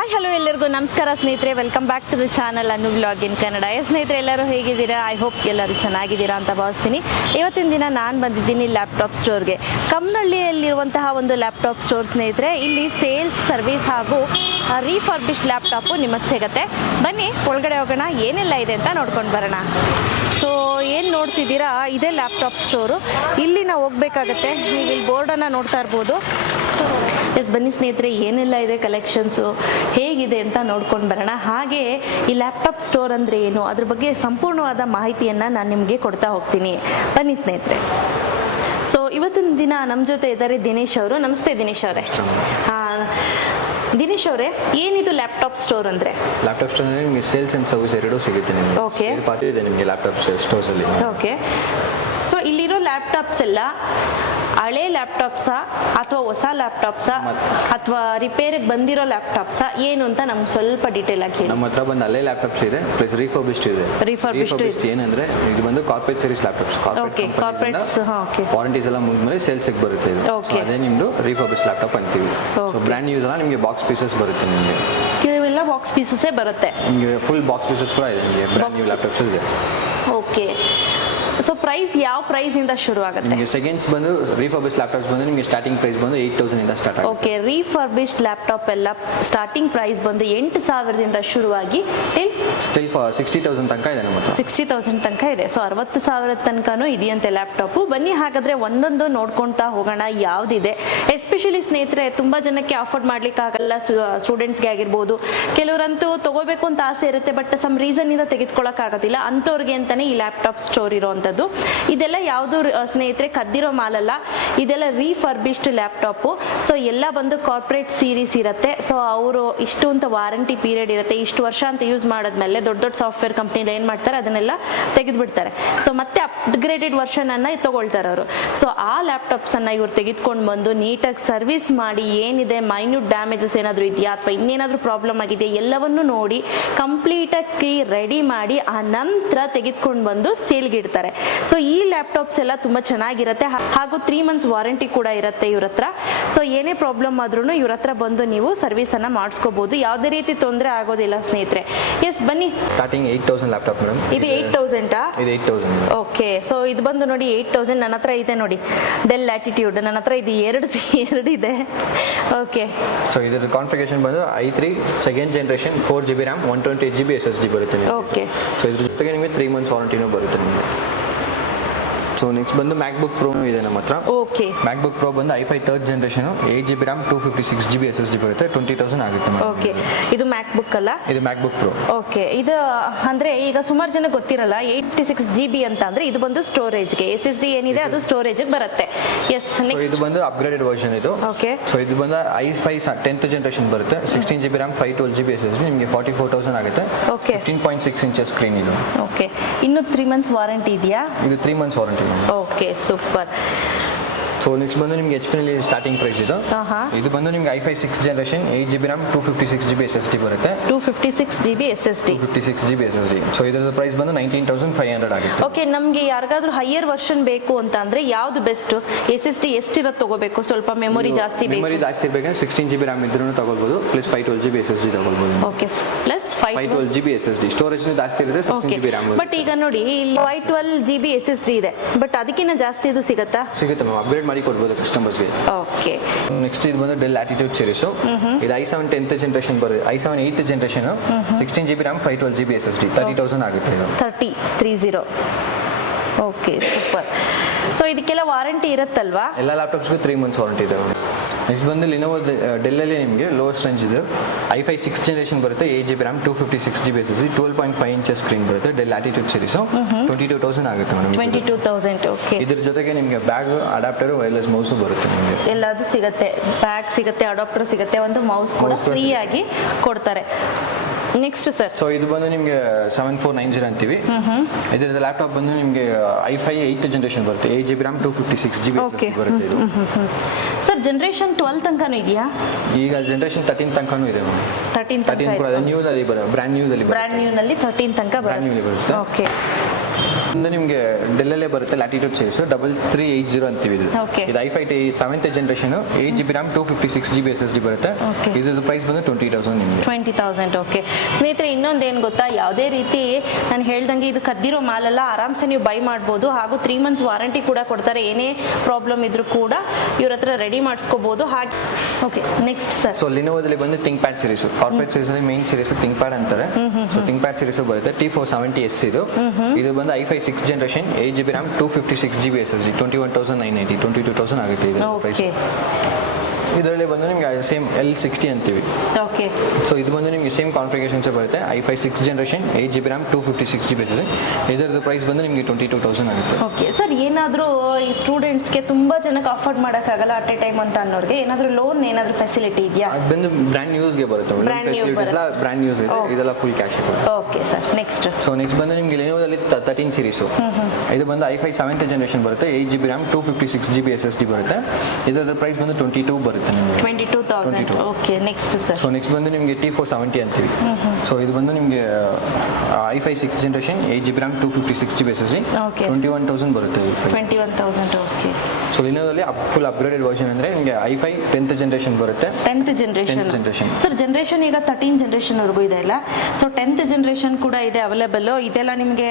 Hi hello ಎಲ್ಲರಿಗೂ ನಮಸ್ಕಾರ ಸ್ನೇಹಿತರೆ, welcome back to the channel ಅನ್ನು ವ್ಲಾಗ್ ಇನ್ ಕನ್ನಡ. ಸ್ನೇಹಿತರೆ ಎಲ್ಲರೂ ಹೇಗಿದ್ದೀರಾ? ಐ ಹೋಪ್ ಎಲ್ಲರೂ ಚೆನ್ನಾಗಿದ್ದೀರಾ ಅಂತ ಭಾವಿಸ್ತೀನಿ. ಇವತ್ತಿನ ದಿನ ನಾನು ಬಂದಿದ್ದೀನಿ ಲ್ಯಾಪ್ಟಾಪ್ ಸ್ಟೋರ್ಗೆ. ಕಮ್ಮನಹಳ್ಳಿಯಲ್ಲಿರುವಂತಹ ಒಂದು ಲ್ಯಾಪ್ಟಾಪ್ ಸ್ಟೋರ್ ಸ್ನೇಹಿತರೆ. ಇಲ್ಲಿ ಸೇಲ್ಸ್, ಸರ್ವಿಸ್ ಹಾಗೂ ರೀಫರ್ಬಿಶ್ಡ್ ಲ್ಯಾಪ್ಟಾಪು ನಿಮಗೆ ಸಿಗುತ್ತೆ. ಬನ್ನಿ ಒಳಗಡೆ ಹೋಗೋಣ, ಏನೆಲ್ಲ ಇದೆ ಅಂತ ನೋಡ್ಕೊಂಡು ಬರೋಣ. ಸೊ ಏನು ನೋಡ್ತಿದ್ದೀರಾ, ಇದೇ ಲ್ಯಾಪ್ಟಾಪ್ ಸ್ಟೋರು. ಇಲ್ಲಿ ನಾವು ಹೋಗ್ಬೇಕಾಗತ್ತೆ. ನೀವು ಇಲ್ಲಿ ಬೋರ್ಡನ್ನು ನೋಡ್ತಾ ಇರ್ಬೋದು. ಸೊ ಬನ್ನಿ ಸ್ನೇಹಿತರೆ, ಏನೆಲ್ಲ ಇದೆ ಕಲೆಕ್ಷನ್ಸು, ಹೇಗಿದೆ ಅಂತ ನೋಡ್ಕೊಂಡು ಬರೋಣ. ಹಾಗೆ ಈ ಲ್ಯಾಪ್ಟಾಪ್ ಸ್ಟೋರ್ ಅಂದರೆ ಏನು, ಅದ್ರ ಬಗ್ಗೆ ಸಂಪೂರ್ಣವಾದ ಮಾಹಿತಿಯನ್ನು ನಾನು ನಿಮಗೆ ಕೊಡ್ತಾ ಹೋಗ್ತೀನಿ. ಬನ್ನಿ ಸ್ನೇಹಿತರೆ. ಸೊ ಇವತ್ತಿನ ದಿನ ನಮ್ಮ ಜೊತೆ ಇದ್ದಾರೆ ದಿನೇಶ್ ಅವರು. ನಮಸ್ತೆ ದಿನೇಶ್ ಅವರೇ. ದಿನೇಶ್ ಅವರೇ, ಏನಿದು ಲ್ಯಾಪ್ಟಾಪ್ ಸ್ಟೋರ್ ಅಂದರೆ? ಲ್ಯಾಪ್ಟಾಪ್ ಸ್ಟೋರ್ ಅಂದರೆ ನಿಮಗೆ ಸೇಲ್ಸ್ ಆ್ಯಂಡ್ ಸರ್ವಿಸ್ ಎರಡೂ ಸಿಗುತ್ತೆ ನಿಮಗೆ. ಓಕೆ, ಪಾರ್ಟಿ ಇದೆ ನಿಮಗೆ ಲ್ಯಾಪ್ಟಾಪ್ ಸ್ಟೋರ್ಸಲ್ಲಿ. ಓಕೆ. ಸೊ ಇಲ್ಲಿರೋ ಲ್ಯಾಪ್ಟಾಪ್ಸ್ ಎಲ್ಲ ಹಳೆ ಲ್ಯಾಪ್ಟಾಪ್ಸಾ ಅಥವಾ ಹೊಸ ಲ್ಯಾಪ್ಟಾಪ್ಸಾ ಅಥವಾ ರಿಪೇರಿಗೆ ಬಂದಿರೋ ಲ್ಯಾಪ್ಟಾಪ್ಸಾ ಏನು ಅಂತ ನಮ್ಗೆ ಸ್ವಲ್ಪ ಡೀಟೇಲ್ ಆಗಿ ಹೇಳಿ. ನಮ್ಮ ಹತ್ರ ಬಂದು ಹಳೆ ಲ್ಯಾಪ್ಟಾಪ್ಸ್ ಇದೆ, ಪ್ಲಸ್ ರೀಫರ್ಬಿಶ್ಡ್ ಇದೆ. ರೀಫರ್ಬಿಶ್ಡ್ ಏನಂದ್ರೆ ಇದು ಬಂದು ಕಾರ್ಪೊರೇಟ್ ಸೀರೀಸ್ ಲ್ಯಾಪ್ಟಾಪ್ಸ್. ವಾರಂಟೀಸ್ ಎಲ್ಲ ಮುಗಿದ್ಮೇಲೆ ಸೇಲ್ಸ್ಗೆ ಬರುತ್ತೆ ಇದು. ಅದೇ ನಿಮ್ದು ರೀಫರ್ಬಿಶ್ಡ್ ಲ್ಯಾಪ್ಟಾಪ್ ಅಂತೀವಿ. ಸೊ ಬ್ರ್ಯಾಂಡ್ ಯೂಸ್ ಎಲ್ಲ ನಿಮಗೆ ಬಾಕ್ಸ್ ಪೀಸಸ್ ಬರುತ್ತೆ. ನಿಮಗೆ ಇವೆಲ್ಲ ಬಾಕ್ಸ್ ಪೀಸಸ್ಸೇ ಬರುತ್ತೆ. ನಿಮಗೆ ಫುಲ್ ಬಾಕ್ಸ್ ಪೀಸಸ್ ಕೂಡ ಇದೆ. ನಿಮಗೆ ಬ್ರ್ಯಾಂಡ್ ನ್ಯೂ ಲ್ಯಾಪ್ಟಾಪ್ಸ್ ಇದೆ. ಓಕೆ. ಸೊ ಪ್ರೈಸ್ ಯಾವ ಪ್ರೈಸ್ ಇಂದ ಶುರು ಆಗುತ್ತೆ? ನಿಮಗೆ ಸೆಕೆಂಡ್ಸ್ ಬಂದು ರೀಫರ್ಬಿಶ್ಡ್ ಲ್ಯಾಪ್ಟಾಪ್ಸ್ ಬಂದು ನಿಮಗೆ ಸ್ಟಾರ್ಟಿಂಗ್ ಪ್ರೈಸ್ ಬಂದು 8,000 ಇಂದ ಸ್ಟಾರ್ಟ್ ಆಗುತ್ತೆ. ಓಕೆ, ರೀಫರ್ಬಿಶ್ಡ್ ಲ್ಯಾಪ್ಟಾಪ್ ಎಲ್ಲ ಸ್ಟಾರ್ಟಿಂಗ್ ಪ್ರೈಸ್ ಬಂದು 8,000 ಶುರುವಾಗಿ ಸ್ಟಿಲ್ 60,000 ತನಕ ಇದೆ ನಮ್ಮ ಹತ್ರ. 60,000 ತನಕ ಇದೆ. ಸೊ 60,000 ತನಕನೂ ಇದೆಯಂತೆ ಲ್ಯಾಪ್ಟಾಪು. ಬನ್ನಿ ಹಾಗಾದ್ರೆ ಒಂದೊಂದು ನೋಡ್ಕೊಳ್ತಾ ಹೋಗೋಣ ಯಾವ್ದಿದೆ. ಎಸ್ಪೆಷಲಿ ಸ್ನೇಹಿತರೆ, ತುಂಬಾ ಜನಕ್ಕೆ ಅಫೋರ್ಡ್ ಮಾಡ್ಲಿಕ್ಕೆ ಆಗಲ್ಲ. ಸ್ಟೂಡೆಂಟ್ಸ್ಗೆ ಆಗಿರ್ಬೋದು, ಕೆಲವರಂತೂ ತಗೋಬೇಕು ಅಂತ ಆಸೆ ಇರುತ್ತೆ, ಬಟ್ ಸಮ್ ರೀಸನ್ ಇಂದ ತೆಗೆದುಕೊಳ್ಳಕ್ ಆಗೋದಿಲ್ಲ. ಅಂತವ್ರಿಗೆ ಅಂತಾನೆ ಈ ಲ್ಯಾಪ್ಟಾಪ್ ಸ್ಟೋರ್ ಇರೋಂಥದ್ದು. ಇದೆಲ್ಲ ಯಾವ್ದು ಸ್ನೇಹಿತರೆ ಕದ್ದಿರೋ ಮಾಲಲ್ಲ, ಇದೆಲ್ಲ ರೀಫರ್ಬಿಶ್ಡ್ ಲ್ಯಾಪ್ಟಾಪ್. ಸೊ ಎಲ್ಲ ಬಂದು ಕಾರ್ಪೊರೇಟ್ ಸೀರೀಸ್ ಇರುತ್ತೆ. ಸೊ ಅವರು ಇಷ್ಟು ಅಂತ ವಾರಂಟಿ ಪೀರಿಯಡ್ ಇರುತ್ತೆ. ಇಷ್ಟು ವರ್ಷ ಅಂತ ಯೂಸ್ ಮಾಡಿದ್ಮೇಲೆ ದೊಡ್ಡ ದೊಡ್ಡ ಸಾಫ್ಟ್ವೇರ್ ಕಂಪ್ನಿ ಏನ್ ಮಾಡ್ತಾರೆ, ಅದನ್ನೆಲ್ಲ ತೆಗೆದ್ಬಿಡ್ತಾರೆ. ಸೊ ಮತ್ತೆ ಅಪ್ಗ್ರೇಡೆಡ್ ವರ್ಷನ್ ಅನ್ನ ತಗೊಳ್ತಾರೆ ಅವರು. ಸೊ ಆ ಲ್ಯಾಪ್ಟಾಪ್ಸ್ ಅನ್ನ ಇವ್ರು ತೆಗೆದುಕೊಂಡು ಬಂದು ನೀಟಾಗಿ ಸರ್ವಿಸ್ ಮಾಡಿ, ಏನಿದೆ ಮೈನ್ಯೂಟ್ ಡ್ಯಾಮೇಜಸ್ ಏನಾದ್ರು ಇದೆಯಾ ಅಥವಾ ಇನ್ನೇನಾದ್ರೂ ಪ್ರಾಬ್ಲಮ್ ಆಗಿದೆ ಎಲ್ಲವನ್ನೂ ನೋಡಿ ಕಂಪ್ಲೀಟ್ ಆಗಿ ರೆಡಿ ಮಾಡಿ ಆ ನಂತರ ತೆಗೆದುಕೊಂಡು ಬಂದು ಸೇಲ್ಗೆ ಇಡ್ತಾರೆ. ಸೊ ಈ ಲ್ಯಾಪ್ಟಾಪ್ಸ್ ಎಲ್ಲ ತುಂಬಾ ಚೆನ್ನಾಗಿರುತ್ತೆ. ಹಾಗೂ 3 months ವಾರಂಟಿ ಕೂಡ ಇರುತ್ತೆ ಇವ್ರ ಹತ್ರ. ಸೊ ಏನೇ ಪ್ರಾಬ್ಲಮ್ ಆದ್ರೂ ಇವ್ರ ಹತ್ರ ಬಂದು ನೀವು ಸರ್ವಿಸ್ ಅನ್ನ ಮಾಡಿಸ್ಕೋಬಹುದು. ಯಾವುದೇ ರೀತಿ ತೊಂದರೆ ಆಗೋದಿಲ್ಲ ಸ್ನೇಹಿತರೆ. ಎಸ್ ಬನ್ನಿ. Starting 8,000 laptop madam. ಇದು 8,000 ಇದು 8,000. ಓಕೆ. ಸೊ ಇದು ಬಂದು ನೋಡಿ 8,000. ನನ್ನ ಹತ್ರ ಇದೆ ನೋಡಿ ಡೆಲ್ ಲ್ಯಾಟಿಟ್ಯೂಡ್. ನನ್ನ ಹತ್ರ ಇದು ಎರಡು ಇದೆ. ಓಕೆ. ಸೊ ಇದರ ಕಾನ್ಫಿಗರೇಷನ್ ಬಂದು i3 second generation 4GB RAM 128GB SSD ಬರುತ್ತೆ. ಓಕೆ. ಸೊ ಇದ್ರ ಜೊತೆಗೆ ನಿಮಗೆ 3 months ವಾರಂಟಿನೂ ಬರುತ್ತೆ ನಿಮಗೆ. ಸೊ ನೆಕ್ಸ್ಟ್ ಬಂದು ಮ್ಯಾಕ್ಬುಕ್ ಪ್ರೋ ಇದೆ ನಮ್ಮ ಹತ್ರ. ಓಕೆ. ಮ್ಯಾಕ್ಬುಕ್ ಪ್ರೋ ಬಂದು i5 3rd generation 8GB RAM 256GB SSD ಬರುತ್ತೆ. 20,000 ಆಗುತ್ತೆ. ಓಕೆ. ಇದು ಮ್ಯಾಕ್ಬುಕ್ ಅಲ್ಲ, ಇದು ಮ್ಯಾಕ್ಬುಕ್ ಪ್ರೋ. ಓಕೆ. ಇದು ಅಂದ್ರೆ ಈಗ ಸುಮಾರು ಜನ ಗೊತ್ತಿರಲ್ಲ, 856GB ಅಂತ ಅಂದ್ರೆ ಇದು ಬಂದು ಸ್ಟೋರೇಜ್ಗೆ, SSD ಏನಿದೆ ಅದು ಸ್ಟೋರೇಜ್ ಬರುತ್ತೆ. ಎಸ್. ನೆಕ್ಸ್ಟ್ ಇದು ಬಂದು ಅಪ್ಗ್ರೇಡೆಡ್ ವರ್ಷನ್ ಇದು. ಓಕೆ. ಸೊ ಇದು ಬಂದು i5 10th ಜನರೇಷನ್ ಬರುತ್ತೆ. 16GB RAM 512GB SSD ನಿಮಗೆ 44,000 ಆಗುತ್ತೆ. ಓಕೆ. 15.6 inches ಸ್ಕ್ರೀನ್ ಇದು. ಓಕೆ. ಇನ್ನು 3 months ವಾರಂಟಿ ಇದೆಯಾ? ಇದು 3 months warranty. Okay, super. So next ಬಂದು ನಿಮಗೆ HP ನಲ್ಲಿ ಸ್ಟಾರ್ಟಿಂಗ್ ಪ್ರೈಸ್ ಇದು. ಇದು ಬಂದು ನಿಮಗೆ i5 6th generation 8GB RAM 256GB SSD ಬರುತ್ತೆ. 256GB SSD. ಸೊ ಇದರ ಪ್ರೈಸ್ ಬಂದು 19,500 ಆಗುತ್ತೆ. ಓಕೆ. ನಮಗೆ ಯಾರಿಗಾದ್ರೂ ಹೈಯರ್ ವರ್ಷನ್ ಬೇಕು ಅಂತ ಅಂದ್ರೆ ಯಾವ್ದು ಬೆಸ್ಟ್? SSD ಎಷ್ಟಿರೋದು ತಗೋಬೇಕು? ಸ್ವಲ್ಪ ಮೆಮೊರಿ ಜಾಸ್ತಿ ಇರಬೇಕಂದ್ರೆ 16GB RAM ಇದ್ರೂ ತಗೊಳ್ಬಹುದು, ಪ್ಲಸ್ 512GB SSD ತಗೊಳ್ಬಹುದು. Okay, plus 512GB SSD. Storage ಜಾಸ್ತಿ ಇರುತ್ತೆ, 16GB RAM. ಬಟ್ ಈಗ ನೋಡಿ ಇಲ್ಲಿ 512GB SSD ಇದೆ, ಬಟ್ ಅದಕ್ಕಿಂತ ಜಾಸ್ತಿ ಇದು ಸಿಗುತ್ತಾ? ಸಿಗುತ್ತೆ ಮ್ಯಾಮ್, ಅಪ್ಗ್ರೇಡ್ ಮಾಡಿ ಕೊಡ್ಬೋದು ಕಸ್ಟಮರ್ಸ್ಗೆ. ಓಕೆ. ನೆಕ್ಸ್ಟ್ ಇದು ಬಂದು ಡೆಲ್ ಲ್ಯಾಟಿಟ್ಯೂಡ್ ಸೀರೀಸ್. ಇದು i7 10th ಜನರೇಷನ್ ಬರುತ್ತೆ. i7 8th generation 16GB RAM 512GB SSD 30,000 ಆಗುತ್ತೆ. ಇದು 30. Okay, super. ಸೊ ಇದಕ್ಕೆಲ್ಲ ವಾರಂಟಿ ಇರುತ್ತಲ್ವಾ? ಎಲ್ಲ ಲ್ಯಾಪ್ಟಾಪ್ಸ್ಗೂ 3 months ವಾರಂಟಿ ಇದೆ. ನೆಕ್ಸ್ಟ್ ಬಂದು ಲಿನೋವೋ ಡೆಲ್ಲಲ್ಲಿ ನಿಮಗೆ ಲೋಯೆಸ್ಟ್ ರೇಂಜ್ ಇದೆ. i5 6th ಜನರೇಷನ್ ಬರುತ್ತೆ. 8GB RAM 256GB SSD 12.5 inches screen ಬರುತ್ತೆ. ಡೆಲ್ ಲ್ಯಾಟಿಟ್ಯೂಡ್ ಸೀರೀಸ್ 22,000 ಆಗುತ್ತೆ ಮೇಡಮ್. 22,000. ಓಕೆ. ಇದ್ರ ಜೊತೆಗೆ ನಿಮಗೆ ಬ್ಯಾಗ್, ಅಡಾಪ್ಟರ್, ವೈರ್ಲೆಸ್ ಮೌಸ್ ಬರುತ್ತೆ. ನಿಮಗೆ ಎಲ್ಲದೂ ಸಿಗುತ್ತೆ. ಬ್ಯಾಗ್ ಸಿಗುತ್ತೆ, ಅಡಾಪ್ಟರ್ ಸಿಗುತ್ತೆ, ಒಂದು ಮೌಸ್ ಕೂಡ ಫ್ರೀ ಆಗಿ ಕೊಡ್ತಾರೆ. ನೆಕ್ಸ್ಟ್ ಸರ್, ಸೊ ಇದು ಬಂದು ನಿಮಗೆ 7490 ಅಂತೀವಿ. ಇದರ ಲ್ಯಾಪ್ಟಾಪ್ ಬಂದು ನಿಮಗೆ i5 8th ಜನರೇಷನ್ ಬರುತ್ತೆ. 8GB RAM 256GB SSD ಬರುತ್ತೆ ಇದು. ಸರ್ ಜನರೇಷನ್ 12 ತನಕನೂ ಇದೆಯಾ? ಈಗ ಜನರೇಷನ್ 13 ತನಕನೂ ಇದೆ. 13 ಕೂಡ ನ್ಯೂ ನಲ್ಲಿ ಬರುತ್ತೆ. ಬ್ರ್ಯಾಂಡ್ ನ್ಯೂ ನಲ್ಲಿ 13 ತನಕ ಬರುತ್ತೆ. ಓಕೆ. ಒಂದು ನಿಮಗೆ ಡೆಲ್ಲಲ್ಲೇ ಬರುತ್ತೆ ಲ್ಯಾಟಿಟ್ಯೂಡ್ ಸೀರೀಸ್ 3380 ಅಂತೀವಿ ಇದು. ಇದು i5 7th generation 8GB RAM 256GB SSD ಬರುತ್ತೆ. ಇದ್ರ ಪ್ರೈಸ್ ಬಂದು 20,000 ನಿಮಗೆ. 20,000. ಓಕೆ ಸ್ನೇಹಿತರೆ, ಇನ್ನೊಂದು ಏನು ಗೊತ್ತಾ, ಯಾವುದೇ ರೀತಿ ನಾನು ಹೇಳ್ದಂಗೆ ಇದು ಕದ್ದಿರೋ ಮಾಲೆಲ್ಲ ಆರಾಮ್ಸೆ ನೀವು ಬೈ ಮಾಡ್ಬೋದು. ಹಾಗೂ 3 months ವಾರಂಟಿ ಕೂಡ ಕೊಡ್ತಾರೆ. ಏನೇ ಪ್ರಾಬ್ಲಮ್ ಇದ್ರೂ ಕೂಡ ಇವ್ರ ಹತ್ರ ರೆಡಿ ಮಾಡಿಸ್ಕೋಬಹುದು. ಹಾಗೆ ಓಕೆ ನೆಕ್ಸ್ಟ್ ಸರ್, ಸೊ ಲಿನೋವೋದಲ್ಲಿ ಬಂದು think pad series, corporate series ಅಲ್ಲಿ ಮೇನ್ ಸೀರೀಸ್ ಥಿಂಕ್ ಪ್ಯಾಡ್ ಅಂತಾರೆ. ಸೊ ಥಿಂಕ್ ಪ್ಯಾಡ್ ಸೀರೀಸ್ ಬರುತ್ತೆ T470S ಇದು. ಇದು ಬಂದು i5 6th generation 8GB RAM 256GB SSD 21,990 22,000 ಆಗುತ್ತೆ ಇದು ಪ್ರೈಸ್. ಇದರಲ್ಲಿ ಬಂದು ನಿಮಗೆ ಸೇಮ್ L60 ಅಂತೀವಿ. ಓಕೆ ಸೊ ಇದು ಬಂದು ನಿಮಗೆ ಸೇಮ್ ಕಾನ್ಫಿಗರೇಷನ್ಸ್ ಬರುತ್ತೆ i5 6th generation 8GB RAM 256GB SSD. ಇದರದ್ದು ಪ್ರೈಸ್ ಬಂದು ನಿಮಗೆ 22,000 ಆಗುತ್ತೆ. ಓಕೆ ಸರ್, ಏನಾದರೂ ಈ ಸ್ಟೂಡೆಂಟ್ಸ್ಗೆ ತುಂಬಾ ಜನಕ್ಕೆ ಅಫೋರ್ಡ್ ಮಾಡೋಕ್ಕಾಗಲ್ಲ ಅಟ್ ಎ ಟೈಮ್ ಅಂತ ಅನ್ನೋರಿಗೆ ಏನಾದರೂ ಲೋನ್ ಏನಾದರೂ ಫೆಸಿಲಿಟಿ ಇದೆಯಾ? ಅದು ಬಂದು ಬ್ರ್ಯಾಂಡ್ ನ್ಯೂಸ್ಗೆ ಬರುತ್ತೆ. ಫೆಸಿಲಿಟೀಸ್ ಎಲ್ಲ ಬ್ರ್ಯಾಂಡ್ ನ್ಯೂಸ್ ಇದೆ, ಇದೆಲ್ಲ ಫುಲ್ ಕ್ಯಾಶ್ ಇದೆ. Okay sir, next. So next ಬಂದು ನಿಮಗೆ ಲೆನೋವೋದಲ್ಲಿ 13 ಸೀರೀಸ್. ಇದು ಬಂದು i5 7th ಜನರೇಷನ್ ಬರುತ್ತೆ 8GB RAM 256GB SSD ಬರುತ್ತೆ. ಇದರ ಪ್ರೈಸ್ ಬಂದು 22 ಬರುತ್ತೆ ನಿಮಗೆ. 22,000. Okay next sir. So next ಬಂದು ನಿಮಗೆ T470 ಅಂತೀವಿ. ಸೊ ಇದು ಬಂದು ನಿಮಗೆ i5 6th generation 8GB RAM 256GB SSD 21,000 ಬರುತ್ತೆ. 21,000. ಓಕೆ. ಸೊ ಲಿನೋದಲ್ಲಿ ಫುಲ್ ಅಪ್ಗ್ರೇಡೆಡ್ ವರ್ಷನ್ ಅಂದ್ರೆ ನಿಮಗೆ i5 10th ಜನರೇಷನ್ ಬರುತ್ತೆ. 10th ಜನರೇಷನ್ ಸರ್, ಜನರೇಷನ್ ಈಗ 13 ಜನರೇಷನ್ ವರೆಗೂ ಇದೆ ಅಲ್ಲ. ಸೊ 10th ಜನರೇಷನ್ ಕೂಡ ಇದೆ ಅವೈಲೇಬಲ್. ಇದೆಲ್ಲ ನಿಮಗೆ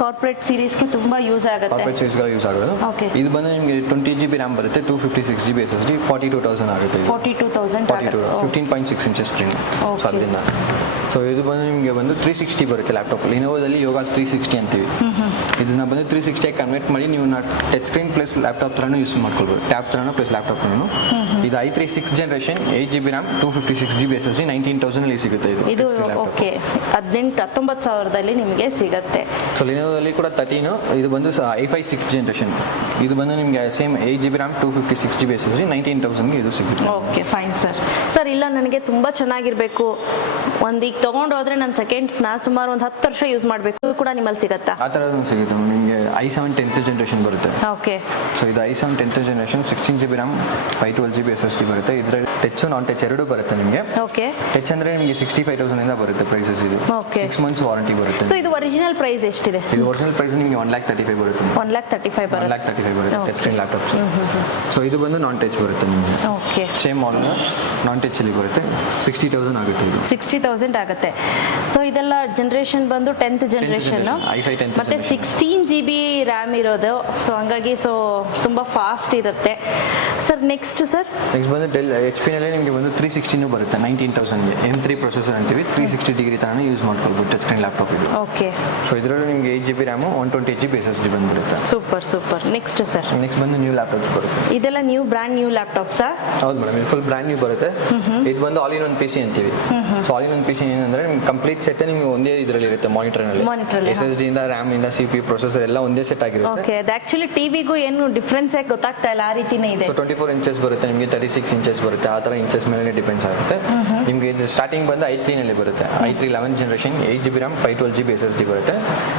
ಕಾರ್ಪೊರೇಟ್ ಸೀರೀಸ್ಗೆ ತುಂಬಾ ಯೂಸ್ ಆಗುತ್ತೆ. ಕಾರ್ಪೊರೇಟ್ ಸೀರೀಸ್ಗೆ ಯೂಸ್ ಆಗೋದು. ಇದು ಬಂದು ನಿಮಗೆ 20GB RAM ಬರುತ್ತೆ 256GB SSD 42,000 ಆಗುತ್ತೆ. 42,000 15.6 ಇಂಚಸ್ ಸ್ಕ್ರೀನ್. ಸೊ ಅದರಿಂದ ಸೊ ಇದು ಬಂದು ನಿಮಗೆ ಬಂದು 360 ಬರುತ್ತೆ ಲ್ಯಾಪ್ಟಾಪ್. ಲಿನೋವೋದಲ್ಲಿ ಯೋಗ 360 ಅಂತೀವಿ. ಇದನ್ನ ಬಂದು 360 ಕನ್ವರ್ಟ್ ಮಾಡಿ ನೀವು ಟಚ್ ಸ್ಕ್ರೀನ್ ಪ್ಲಸ್ ಲ್ಯಾಪ್ಟಾಪ್ ತರನು ಯೂಸ್ ಮಾಡ್ಕೊಳ್ಬೋದು. ಟ್ಯಾಬ್ ತರನು ಪ್ಲಸ್ ಲ್ಯಾಪ್ಟಾಪ್ ತರನು. ಇದು i3 6th generation 8GB RAM 256GB SSD 19,000 ಅಲ್ಲಿ ಸಿಗುತ್ತೆ ಇದು. ಓಕೆ 19,000 ನಿಮಗೆ ಸಿಗುತ್ತೆ. ಸೊ ಲಿನೋವೋದಲ್ಲಿ ಕೂಡ 13. ಇದು ಬಂದು i5 6th ಜನರೇಷನ್. ಇದು ಬಂದು ನಿಮಗೆ same 8GB RAM 256GB SSD 19,000 ಇದು ಸಿಗುತ್ತೆ. Okay fine sir. ಸರ್ ಇಲ್ಲ, ನನಗೆ ತುಂಬಾ ಚೆನ್ನಾಗಿರ್ಬೇಕು, ಒಂದೀಗ ತಗೊಂಡು ಹೋದ್ರೆ ನನ್ನ ಸೆಕೆಂಡ್ಸ್ನ ಸುಮಾರು ಒಂದು 10 ವರ್ಷ ಯೂಸ್ ಮಾಡಬೇಕು ಕೂಡ ನಿಮ್ಮಲ್ಲಿ ಸಿಗುತ್ತಾ? ಆ ಥರದ್ದು ಸಿಗುತ್ತೆ ನಿಮಗೆ. i7 10th ಜನರೇಷನ್ ಬರುತ್ತೆ. ಓಕೆ. ಸೊ ಇದು i7 10th generation 16GB RAM 512GB SSD ಬರುತ್ತೆ. ಇದರಲ್ಲಿ ಟಚ್ ನಾನ್ ಟಚ್ ಎರಡೂ ಬರುತ್ತೆ ನಿಮಗೆ. ಓಕೆ. ಟಚ್ ಅಂದ್ರೆ ನಿಮಗೆ 65,000 ಇಂದ ಬರುತ್ತೆ ಪ್ರೈಸಸ್ ಇದು. 6 months ವಾರಂಟಿ ಬರುತ್ತೆ. ಸೊ ಇದು ಒರಿಜಿನಲ್ ಪ್ರೈಸ್ ಎಷ್ಟಿದೆ? ಇದು ಒರಿಜಿನಲ್ ಪ್ರೈಸ್ ನಿಮಗೆ 1,35,000 ಬರುತ್ತೆ. 1,35,000 ಬರುತ್ತೆ. 1,35,000 ಬರುತ್ತೆ ಟಚ್ ಸ್ಕ್ರೀನ್ ಲ್ಯಾಪ್ಟಾಪ್ಸ್. ಸೊ ಇದು ಬಂದು ನಾನ್ ಟಚ್ ಬರುತ್ತೆ ನಿಮಗೆ. ಓಕೆ. ಸೇಮ್ ಮಾಡೆಲ್ ನಾನ್ ಟಚ್ ಅಲ್ಲಿ ಬರುತ್ತೆ. 60,000 ಆಗುತ್ತೆ ಇದು. 60,000 ಆಗುತ್ತೆ. ಸೊ ಇದೆಲ್ಲ ಜನರೇಷನ್ ಬಂದು 10th ಜನರೇಷನ್ ಮತ್ತೆ 16GB RAM ಇರೋದು. ಸೊ ಹಂಗಾಗಿ ಸೊ ತುಂಬಾ ಫಾಸ್ಟ್ ಇರುತ್ತೆ ಸರ್. ನೆಕ್ಸ್ಟ್ ಸರ್, ನೆಕ್ಸ್ಟ್ ಬಂದು ಡೆಲ್ HP ನಲ್ಲಿ ನಿಮಗೆ ಒಂದು 360 ಬರುತ್ತೆ 19,000 M3 ಪ್ರೊಸೆಸರ್ ಅಂತೀವಿ. 360 ಡಿಗ್ರಿ ತರನೇ ಯೂಸ್ ಮಾಡ್ಕೊಳ್ಬೋದು ಟಚ್ ಸ್ಕ್ರೀನ್ ಲ್ಯಾಪ್ಟಾಪ್ ಇದು. ಓಕೆ. ಸೊ ಇದರಲ್ಲಿ ನಿಮಗೆ 8GB RAM 128GB SSD ಬಂದ್ಬಿಡುತ್ತೆ. ಸೂಪರ್. ನೆಕ್ಸ್ಟ್ ಸರ್, ನೆಕ್ಸ್ಟ್ ಬಂದು ನ್ಯೂ ಲ್ಯಾಪ್ಟಾಪ್ಸ್ ಬರುತ್ತೆ. ಇದೆಲ್ಲ ಬ್ರ್ಯಾಂಡ್ ನ್ಯೂ ಲ್ಯಾಪ್ಟಾಪ್ಸಾ? ಹೌದು ಮೇಡಮ್, ಇದು ಫುಲ್ ಬ್ರ್ಯಾಂಡ್ ನ್ಯೂ ಬರುತ್ತೆ. ಇದು ಬಂದು ಆಲ್ ಇನ್ ಒನ್ PC ಅಂತೀವಿ. So all in one PC ಏನಂದ್ರೆ ನಿಮ್ಗೆ ಕಂಪ್ಲೀಟ್ ಸೆಟ್ ನಿಮಗೆ ಒಂದೇ ಇದರಲ್ಲಿ ಇರುತ್ತೆ. ಮಾನಿಟರ್ ನಲ್ಲಿ SSD ಇಂದ RAM ಇಂದ CPU ಪ್ರೊಸೆಸರ್ ಎಲ್ಲ ಒಂದೇ ಸೆಟ್ ಆಗಿರುತ್ತೆ. ಓಕೆ. ಅದು ಆಕ್ಚುಲಿ ಟಿವಿಗೂ ಏನು ಡಿಫರೆನ್ಸ್ ಆಗಿ ಗೊತ್ತಾಗ್ತಾ ಇಲ್ಲ, ಆ ರೀತಿನೇ ಇದೆ. ಸೊ 24 ಇಂಚಸ್ ಬರುತ್ತೆ ನಿಮಗೆ, 36 ಇಂಚಸ್ ಬರುತ್ತೆ. ಆ ತರ ಇಂಚಸ್ ಮೇಲೆ ಡಿಪೆಂಡ್ಸ್ ಆಗುತ್ತೆ. ನಿಮಗೆ ಇದು ಸ್ಟಾರ್ಟಿಂಗ್ ಬಂದು i3 ನಲ್ಲಿ ಬರುತ್ತೆ. i3 11th generation 8GB RAM 512GB SSD ಬರುತ್ತೆ.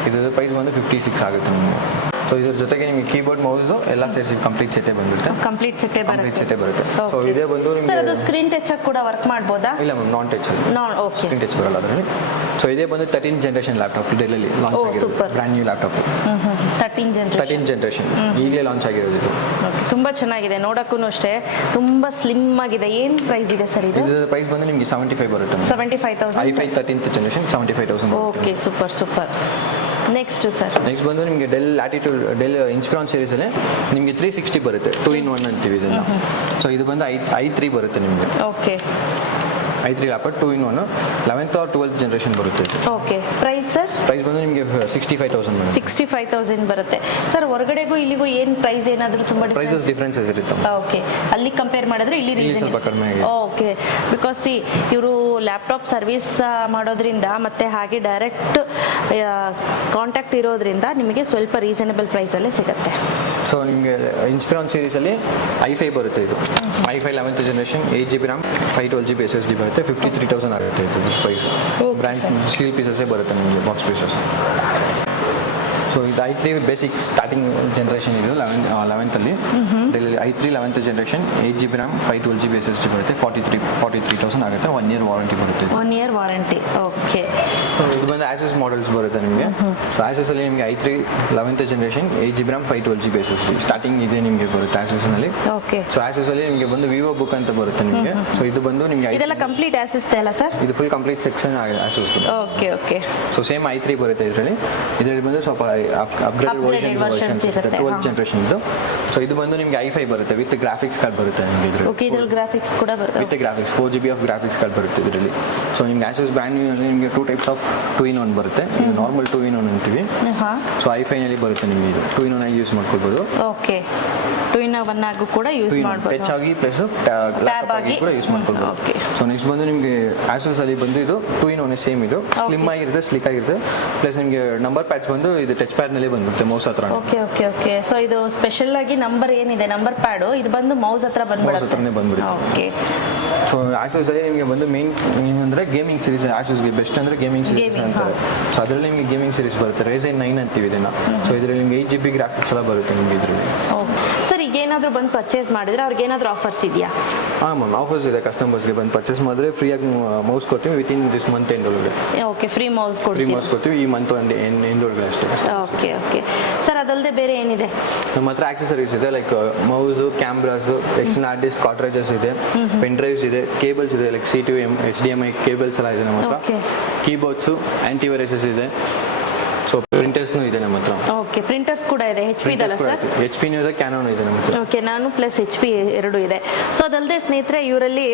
ಇದರ ಪ್ರೈಸ್ ಬಂದು 56 ಆಗುತ್ತೆ ನಿಮಗೆ. ಸೊ ಇದ್ರ ಜೊತೆಗೆ ನಿಮಗೆ ಕೀಬೋರ್ಡ್ ಮೌಸ್ ಎಲ್ಲ ಸೇರಿಸಿ ಕಂಪ್ಲೀಟ್ ಸೆಟ್ ಬಂದಿರುತ್ತೆ. ಕಂಪ್ಲೀಟ್ ಸೆಟ್ ಬರುತ್ತೆ. ಸೊ ಇದೇ ಬಂದು ನಿಮಗೆ ಅದು ಸ್ಕ್ರೀನ್ ಟಚ್ ಕೂಡ ವರ್ಕ್ ಮಾಡಬಹುದಾ? ಇಲ್ಲ ಮ್ಯಾಮ್, ನಾನ್ ಟಚ್. ಓಕೆ. ಸ್ಕ್ರೀನ್ ಟಚ್ ಬರಲ್ಲ ಅದರಲ್ಲಿ. ಸೊ ಇದೇ ಬಂದು 13th ಜನರೇಷನ್ ಲ್ಯಾಪ್ಟಾಪ್ ಡೆಲ್ಲಲ್ಲಿ ಲಾಂಚ್ ಆಗಿರೋದು. Brand new laptop. 13th generation ಈಗಲೇ ಲಾಂಚ್ ಆಗಿರೋದು ಇದು. ತುಂಬಾ ಚೆನ್ನಾಗಿದೆ, ನೋಡಕ್ಕೂ ಅಷ್ಟೇ ತುಂಬಾ ಸ್ಲಿಮ್ ಆಗಿದೆ. ಏನ್ ಪ್ರೈಸ್ ಇದೆ ಸರ್ ಇದು? ಇದರ ಪ್ರೈಸ್ ಬಂದು ನಿಮಗೆ 75 ಬರುತ್ತೆ. 75,000. i5 13th generation 75,000. Okay, super. Next sir, next ಬಂದು ನಿಮಗೆ ಡೆಲ್ ಇನ್ಸ್ಪಿರಾನ್ ಸೀರೀಸ್ ಅಲ್ಲಿ ನಿಮಗೆ 360 ಬರುತ್ತೆ. 2-in-1 ಅಂತೀವಿ ಇದನ್ನ. ಸೊ ಇದು ಬಂದು i3 ಬರುತ್ತೆ ನಿಮಗೆ. Okay. i3 laptop 2-in-1 11th or 12th generation ಬರುತ್ತೆ. ಓಕೆ. Price sir? ಪ್ರೈಸ್ ಬಂದು ನಿಮಗೆ 65,000. 65,000 ಬರುತ್ತೆ ಸರ್. ಹೊರಗಡೆಗೂ ಇಲ್ಲಿಗೂ ಏನ್ ಪ್ರೈಸ್ ಏನಾದರೂ ತುಂಬಾ ಪ್ರೈಸಸ್ ಡಿಫರೆನ್ಸಸ್ ಇರುತ್ತೆ. ಓಕೆ. ಅಲ್ಲಿ ಕಂಪೇರ್ ಮಾಡಿದ್ರೆ ಇಲ್ಲಿ ಸ್ವಲ್ಪ ಕಡಿಮೆ ಆಗಿದೆ. ಓಕೆ. ಬಿಕಾಸ್ ಇವರು ಲ್ಯಾಪ್ಟಾಪ್ ಸರ್ವಿಸ್ ಮಾಡೋದ್ರಿಂದ ಮತ್ತೆ ಹಾಗೆ ಡೈರೆಕ್ಟ್ ಕಾಂಟ್ಯಾಕ್ಟ್ ಇರೋದ್ರಿಂದ ನಿಮಗೆ ಸ್ವಲ್ಪ ರೀಸನಬಲ್ ಪ್ರೈಸ್ ಅಲ್ಲೇ ಸಿಗುತ್ತೆ. ಸೊ ನಿಮಗೆ ಇನ್ಸ್ಪಿರಾನ್ ಸೀರೀಸ್ ಅಲ್ಲಿ i5 ಬರುತ್ತೆ. ಇದು i5 11th generation 8GB RAM 512GB SSD ಬರುತ್ತೆ. 53,000 ಆಗುತ್ತೆ ಇದು ಪ್ರೈಸ್. ಬ್ರ್ಯಾಂಡ್ ಸೀಲ್ ಪೀಸಸ್ ಬರುತ್ತೆ ನಿಮಗೆ, ಬಾಕ್ಸ್ ಪೀಸಸ್. ಸೊ ಇದು i3 ಬೇಸಿಕ್ ಸ್ಟಾರ್ಟಿಂಗ್ ಜನರೇಷನ್ ಇದು 11th i3 11th generation 8 GB RAM 512 GB SSD ಬರುತ್ತೆ 43,000 ಆಗುತ್ತೆ 1 year ವಾರಂಟಿ ಬರುತ್ತೆ 1 year ವಾರಂಟಿ ಓಕೆ ಸೊ ಇದು ಬಂದು ಆಸಸ್ ಮಾಡೆಲ್ಸ್ ಬರುತ್ತೆ ನಿಮಗೆ ಸೊ ಆಸಸ್ ಅಲ್ಲಿ ನಿಮಗೆ i3 11th generation 8 GB RAM 512 GB SSD starting ಇದೆ ನಿಮಗೆ ಬರುತ್ತೆ ಆಸಸ್ ನಲ್ಲಿ ಓಕೆ ಸೊ ಆಸಸ್ ಅಲ್ಲಿ ನಿಮಗೆ ಬಂದು ವಿವೋ ಬುಕ್ ಅಂತ ಬರುತ್ತೆ ನಿಮಗೆ ಸೊ ಇದು ಬಂದು ನಿಮಗೆ ಇದೆಲ್ಲ ಕಂಪ್ಲೀಟ್ ಆಸಸ್ ಅಲ್ಲ ಸರ್ ಇದು full complete section Asus okay okay so same i3 ಬರುತ್ತೆ ಇದರಲ್ಲಿ ಬಂದು ಸ್ವಲ್ಪ ಅಪ್ಗ್ರೇಡ್ ವರ್ಷನ್ಸ್ ಇರುತ್ತೆ 12th ಜನರೇಷನ್ ಇದು ಸೊ ಇದು ಬಂದು ನಿಮಗೆ i5 ಬರುತ್ತೆ ವಿತ್ ಗ್ರಾಫಿಕ್ಸ್ ಕಾರ್ಡ್ ಬರುತ್ತೆ ನಿಮಗೆ ಇದರಲ್ಲಿ ಓಕೆ ಇದರಲ್ಲಿ ಗ್ರಾಫಿಕ್ಸ್ ಕೂಡ ಬರುತ್ತೆ with graphics 4 GB of graphics card ಬರುತ್ತೆ ಇದರಲ್ಲಿ ಸೊ ನಿಮಗೆ ಆಸಸ್ ಬ್ರ್ಯಾಂಡ್ ನ್ಯೂ ಅಲ್ಲಿ ನಿಮಗೆ 2 ಟೈಪ್ಸ್ ಆಫ್ 2-in-1 ಬರುತ್ತೆ ನಾರ್ಮಲ್ 2-in-1 ಅಂತೀವಿ ಸೊ i5 ನಲ್ಲಿ ಬರುತ್ತೆ ನಿಮಗೆ ಇದು 2-in-1 ಆಗಿ ಯೂಸ್ ಮಾಡ್ಕೊಳ್ಬಹುದು ಓಕೆ 2-in-1 ಆಗು ಕೂಡ ಯೂಸ್ ಮಾಡಬಹುದು ಟಚ್ ಆಗಿ ಪ್ಲಸ್ ಲ್ಯಾಪ್ಟಾಪ್ ಆಗಿ ಕೂಡ ಯೂಸ್ ಮಾಡ್ಕೊಳ್ಬಹುದು ಓಕೆ ಸೊ ನೆಕ್ಸ್ಟ್ ಬಂದು ನಿಮಗೆ ಆಸಸ್ ಅಲ್ಲಿ ಬಂದು ಇದು 2-in-1 ಸೇಮ್ ಇದು ಸ್ಲಿಮ್ ಆಗಿರುತ್ತೆ ಸ್ಲಿಕ್ ಆಗಿರುತ್ತೆ ಪ್ಲಸ್ ನಿಮಗೆ ನಂಬರ್ ಪ್ಯಾಡ್ಸ್ ಬಂದು ಇದು ಟಚ್ ಪ್ಯಾಡ್ ನಲ್ಲಿ ಬಂದಿರುತ್ತೆ ಮೌಸ್ ಹತ್ರ ಓಕೆ ಓಕೆ ಓಕೆ ಸೊ ಇದು ಸ್ಪೆಷಲ್ ಆಗಿ ನಂಬರ್ ಏನಿದೆ ನಂಬರ್ ಪ್ಯಾಡ್ ಇದು ಬಂದು ಮೌಸ್ ಹತ್ರ ಬಂದ್ಬಿಡುತ್ತೆ ಓಕೆ ಸೊ ಆಸಸ್ ಅಲ್ಲಿ ನಿಮಗೆ ಬಂದು ಮೇನ್ ಅಂದ್ರೆ ಗೇಮಿಂಗ್ ಸೀರೀಸ್ ಆಸಸ್ಗೆ ಬೆಸ್ಟ್ ಅಂದ್ರೆ ಗೇಮಿಂಗ್ ಸೀರೀಸ್ ಅಂತಾರೆ ಸೊ ಅದರಲ್ಲಿ ನಿಮಗೆ ಗೇಮಿಂಗ್ ಸೀರೀಸ್ ಬರುತ್ತೆ Ryzen 9 ಅಂತೀವಿ ಇದನ್ನ ಸೊ ಇದರಲ್ಲಿ ನಿಮಗೆ 8 GB ಗ್ರಾಫಿಕ್ಸ್ ಎಲ್ಲ ಬರುತ್ತೆ ನಿಮಗೆ ಇದರಲ್ಲಿ ಸರ್ ಈಗ ಏನಾದರೂ ಬಂದು ಪರ್ಚೇಸ್ ಮಾಡಿದ್ರೆ ಅವ್ರಿಗೆ ಏನಾದರೂ ಆಫರ್ಸ್ ಇದೆಯಾ ಹಾಂ ಮ್ಯಾಮ್ ಆಫರ್ಸ್ ಇದೆ ಕಸ್ಟಮರ್ಸ್ಗೆ ಬಂದು ಪರ್ಚೇಸ್ ಮಾಡಿದ್ರೆ ಫ್ರೀಯಾಗಿ ಮೌಸ್ ಕೊಡ್ತೀವಿ ವಿತಿನ್ ದಿಸ್ ಮಂತ್ ಎಂಡ್ ಒಳಗೆ ಓಕೆ ಫ್ರೀ ಮೌಸ್ ಕೊಡ್ತೀವಿ ಈ ಮಂತ್ ಎಂಡ್ ಒಳಗೆ ಅಷ್ಟೇ ಓಕೆ ಓಕೆ ಸರ್ ಅದಲ್ಲದೆ ಬೇರೆ ಏನಿದೆ ನಮ್ಮ ಹತ್ರ ಆಕ್ಸೆಸರೀಸ್ ಇದೆ like mouse cameras external hard disk cartridges ಇದೆ ಪೆನ್ ಡ್ರೈವ್ಸ್ ಇದೆ ಕೇಬಲ್ಸ್ ಇದೆ ಲೈಕ್ C2 HDMI ಕೇಬಲ್ಸ್ ಎಲ್ಲ ಇದೆ ನಮ್ಮ ಹತ್ರ ಕೀಬೋರ್ಡ್ಸ್ ಆಂಟಿವೈರಸಸ್ ಇದೆ ಸೊ ಪ್ರಿಂಟರ್ಸ್ನು ಇದೆ ನಮ್ಮ ಹತ್ರ ಓಕೆ ಪ್ರಿಂಟರ್ಸ್ ಕೂಡ ಇದೆ HP ದಲ್ಲ ಸರ್ HP ನು ಇದೆ ಕ್ಯಾನನ್ ಇದೆ ನಮ್ಮ ಹತ್ರ ಓಕೆ ನಾನು ಪ್ಲಸ್ HP ಎರಡು ಇದೆ ಸೊ ಅದಲ್ಲದೆ ಸ್ನೇಹಿತರೆ ಇವರಲ್ಲಿ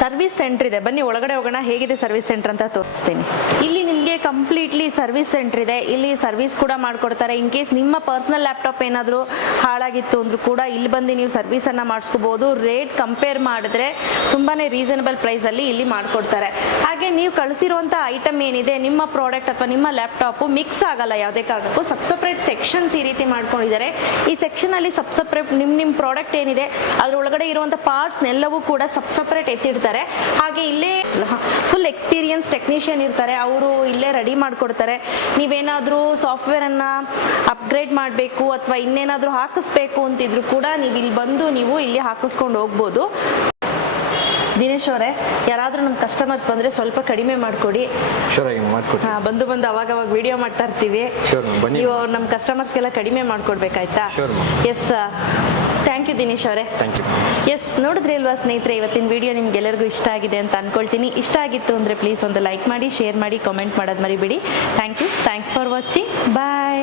ಸರ್ವಿಸ್ ಸೆಂಟರ್ ಇದೆ ಬನ್ನಿ ಒಳಗಡೆ ಹೋಗೋಣ ಹೇಗಿದೆ ಸರ್ವಿಸ್ ಸೆಂಟರ್ ಅಂತ ತೋರಿಸ್ತೀನಿ ಇಲ್ಲಿ ನಿಮಗೆ ಕಂಪ್ಲೀಟ್ಲಿ ಸರ್ವಿಸ್ ಸೆಂಟರ್ ಇದೆ ಇಲ್ಲಿ ಸರ್ವಿಸ್ ಕೂಡ ಮಾಡ್ಕೊಡ್ತಾರೆ ಇನ್ ಕೇಸ್ ನಿಮ್ಮ ಪರ್ಸನಲ್ ಲ್ಯಾಪ್ಟಾಪ್ ಏನಾದರೂ ಹಾಳಾಗಿತ್ತು ಅಂದ್ರೂ ಕೂಡ ಇಲ್ಲಿ ಬಂದು ನೀವು ಸರ್ವಿಸ್ ಅನ್ನ ಮಾಡಿಸ್ಕೋಬಹುದು ರೇಟ್ ಕಂಪೇರ್ ಮಾಡಿದ್ರೆ ತುಂಬಾನೇ ರೀಸನಬಲ್ ಪ್ರೈಸ್ ಅಲ್ಲಿ ಇಲ್ಲಿ ಮಾಡ್ಕೊಡ್ತಾರೆ ಹಾಗೆ ನೀವು ಕಳಿಸಿರುವಂತ ಐಟಮ್ ಏನಿದೆ ನಿಮ್ಮ ಪ್ರಾಡಕ್ಟ್ ಅಥವಾ ನಿಮ್ಮ ಲ್ಯಾಪ್ಟಾಪ್ ಮಿಕ್ಸ್ ಆಗಲ್ಲ ಯಾವುದೇ ಕಾರಣಕ್ಕೂ ಸಪ್ಸಪ್ರೇಟ್ ಸೆಕ್ಷನ್ಸ್ ಈ ರೀತಿ ಮಾಡ್ಕೊಂಡಿದ್ದಾರೆ ಈ ಸೆಕ್ಷನ್ ಅಲ್ಲಿ ಸಪ್ಸಪ್ರೇಟ್ ನಿಮ್ ಪ್ರಾಡಕ್ಟ್ ಏನಿದೆ ಅದ್ರ ಒಳಗಡೆ ಇರುವಂತ ಪಾರ್ಟ್ಸ್ ಎಲ್ಲವೂ ಕೂಡ ಸಪ್ಸಪ್ರೇಟ್ ಎತ್ತಿಡ್ತಾರೆ ಹಾಗೆ ಇಲ್ಲೇ ಫುಲ್ ಎಕ್ಸ್ಪೀರಿಯನ್ಸ್ ಟೆಕ್ನಿಷಿಯನ್ ಇರ್ತಾರೆ ಅವರು ಇಲ್ಲೇ ರೆಡಿ ಮಾಡ್ಕೊಡ್ತಾರೆ ನೀವೇನಾದ್ರೂ ಸಾಫ್ಟ್ವೇರ್ ಅನ್ನ ಅಪ್ಗ್ರೇಡ್ ಮಾಡಬೇಕು ಅಥವಾ ಇನ್ನೇನಾದ್ರೂ ಹಾಕಿಸ್ಬೇಕು ಅಂತಿದ್ರು ಕೂಡ ನೀವು ಇಲ್ಲಿ ಬಂದು ನೀವು ಇಲ್ಲಿ ಹಾಕಿಸ್ಕೊಂಡು ಹೋಗ್ಬೋದು ದಿನೇಶ್ ಅವರೇ ಯಾರಾದ್ರೂ ನಮ್ಮ ಕಸ್ಟಮರ್ಸ್ ಬಂದ್ರೆ ಸ್ವಲ್ಪ ಕಡಿಮೆ ಮಾಡ್ಕೊಡಿ ಬಂದು ಅವಾಗ ವಿಡಿಯೋ ಮಾಡ್ತಾ ಇರ್ತೀವಿ ನೀವು ನಮ್ಮ ಕಸ್ಟಮರ್ಸ್ಗೆಲ್ಲ ಕಡಿಮೆ ಮಾಡ್ಕೊಡ್ಬೇಕಾಯ್ತಾ ಎಸ್ ಥ್ಯಾಂಕ್ ಯು ದಿನೇಶ್ ಅವರೇ ಎಸ್ ನೋಡಿದ್ರಿ ಅಲ್ವಾ ಸ್ನೇಹಿತರೆ ಇವತ್ತಿನ ವಿಡಿಯೋ ನಿಮ್ಗೆಲ್ಲರಿಗೂ ಇಷ್ಟ ಆಗಿದೆ ಅಂತ ಅನ್ಕೊಳ್ತೀನಿ ಇಷ್ಟ ಆಗಿತ್ತು ಅಂದ್ರೆ ಪ್ಲೀಸ್ ಒಂದು ಲೈಕ್ ಮಾಡಿ ಶೇರ್ ಮಾಡಿ ಕಾಮೆಂಟ್ ಮಾಡೋದು ಮರಿಬೇಡಿ thank you thanks for watching bye